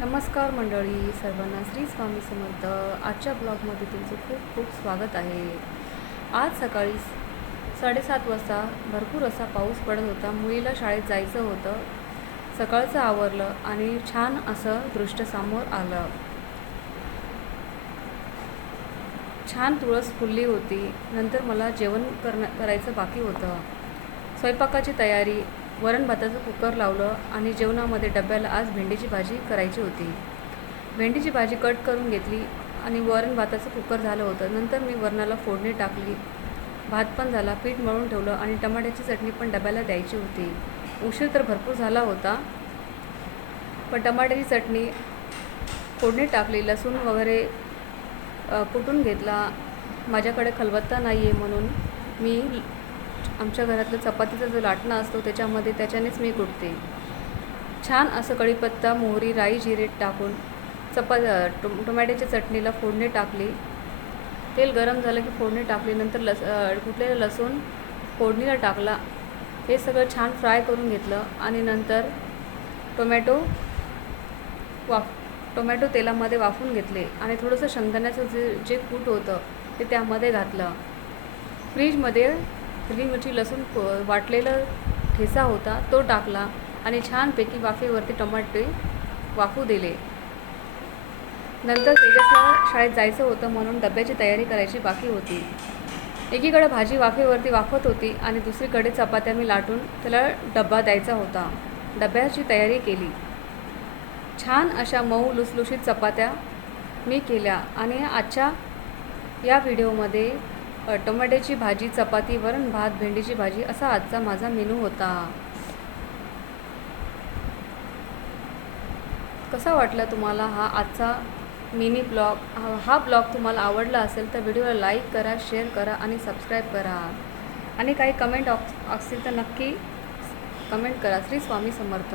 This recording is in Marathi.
नमस्कार मंडळी सर्वांना, श्री स्वामी समर्थ. आजच्या ब्लॉगमध्ये तुमचं खूप खूप स्वागत आहे. आज सकाळी 7:30 वाजता भरपूर असा पाऊस पडत होता. मुलीला शाळेत जायचं होतं. सकाळचं आवरलं आणि छान असं दृश्य समोर आलं. छान तुळस फुलली होती. नंतर मला जेवण करायचं बाकी होतं. स्वयंपाकाची तयारी, वरण भाताचं कुकर लावलं आणि जेवणामध्ये डब्याला आज भेंडीची भाजी करायची होती. भेंडीची भाजी कट करून घेतली आणि वरण भाताचं कुकर झालं होतं. नंतर मी वरणाला फोडणी टाकली. भात पण झाला, पीठ मळून ठेवलं आणि टमाट्याची चटणी पण डब्याला द्यायची होती. उशीर तर भरपूर झाला होता, पण टमाट्याची चटणी फोडणी टाकली, लसूण वगैरे कुटून घेतला. माझ्याकडे खलबत्ता नाही आहे म्हणून मी आमच्या घरातलं चपातीचा जो लाटणं असतो त्याच्यानेच मी कुटते. छान असं कढीपत्ता, मोहरी, राई, जिरे टाकून टोमॅटोच्या चटणीला फोडणी टाकली. तेल गरम झालं की फोडणी टाकली. नंतर कुटलेलं लसूण फोडणीला टाकला. हे सगळं छान फ्राय करून घेतलं आणि नंतर टोमॅटो तेलामध्ये वाफून घेतले आणि थोडंसं शेंगदाण्याचं जे कूट होतं ते त्यामध्ये घातलं. फ्रीजमध्ये हिरवी मिरची, लसूण वाटलेलं ठेचा होता तो टाकला आणि छानपैकी वाफेवरती टमाटे वाफू दिले. नंतर तेजसला शाळेत जायचं होतं म्हणून डब्याची तयारी करायची बाकी होती. एकीकडे भाजी वाफेवरती वाफत होती आणि दुसरीकडे चपात्या मी लाटून त्याला डब्बा द्यायचा होता. डब्याची तयारी केली. छान अशा मऊ लुसलुशीत चपात्या मी केल्या आणि आजच्या या व्हिडिओमध्ये टोमॅटोची भाजी, चपाती, वरण भात, भेंडीची भाजी असा आजचा माझा मेनू होता. कसा वाटला तुम्हाला हा आजचा मिनी ब्लॉग? हा ब्लॉग तुम्हाला आवडला असेल तर व्हिडिओला लाईक करा, शेअर करा आणि सबस्क्राईब करा. आणि काही कमेंट असतील तर नक्की कमेंट करा. श्री स्वामी समर्थ.